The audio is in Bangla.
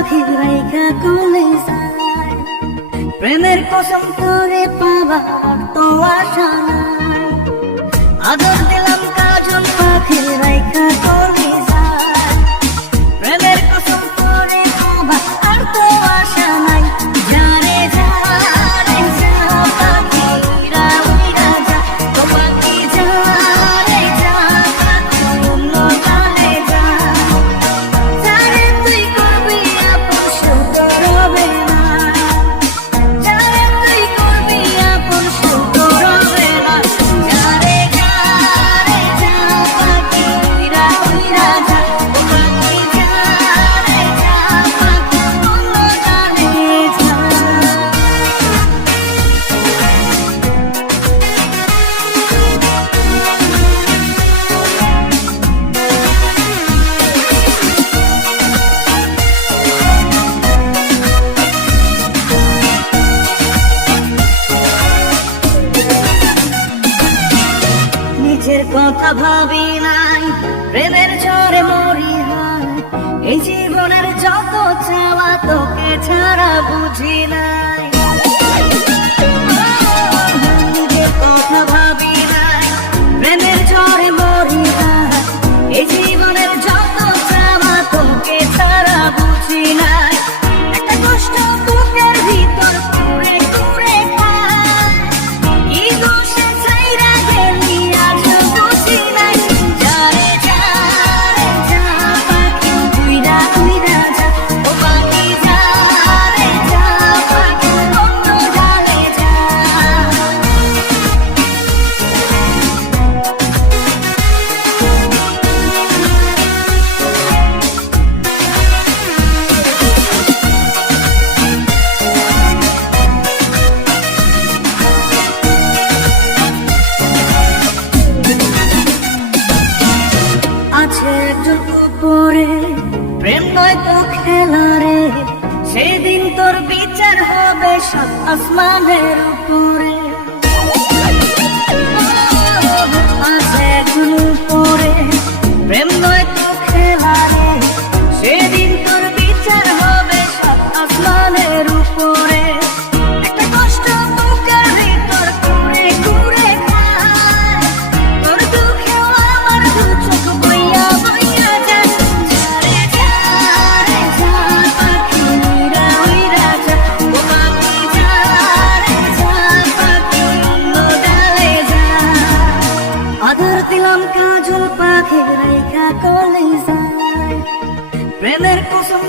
পাখি রাইখা কোলে যায়, প্রেমের কসম করে পাবার তো আশা নাই। আদর দিলাম কাজল পাখি রাইখা কোলে যায়, প্রেমের কসম করে পাবার আর তো আশা নাই। যারে যা রে যা পাখি উইরা উইরা যা, ও পাখি যা রে যা পাখি অন্য গানে যা। যারে তুই করবি আপন সে তো রবে না, যারে তুই করবি আপন সে তো রবে না। যারে যা রে যা পাখি উইরা উইরা যা, ও পাখি যা রে যা পাখি অন্য গানে যা। নিজের কথা ভাবি নাই, প্রেমের ঝড়ে মরি হয়। এই জীবনের যত চাওয়া তোকে ছাড়া বুঝি নাই। নিজের কথা ভাবি নাই, প্রেমের ঝড়ে মরি হয়। এই জীবনের যত চাওয়া তোকে ছাড়া বুঝি নাই। একটা কষ্ট বুকের ভিতর কুড়ে কুড়ে খায়, কি দোষে ছাইরা গেলি আজ বুঝি নাই। যারে যা রে যা পাখি উইরা উইরা যা, ও পাখি যা রে যা পাখি অন্য গানে যা। আছে একজন উপরে, প্রেম নয় তো খেলা রে। সেদিন তোর বিচার হবে সাত আসমানের উপরে। আছে একজন উপরে, প্রেম নয় তো খেলা রে। সেদিন তোর বিচার হবে সাত আসমানের উপরে। একটা কষ্ট বুকের ভিতর কুড়ে কুড়ে খায়, তোর দুঃখেও আমার দু চোখ বইয়া বইয়া যায়। যারে যা রে যা পাখি উইরা উইরা যা, ও পাখি যা রে যা পাখি অন্য ডালে যা। আদর দিলাম কাজল পাখি রাইখা কোলে যায়, প্রেমের কসম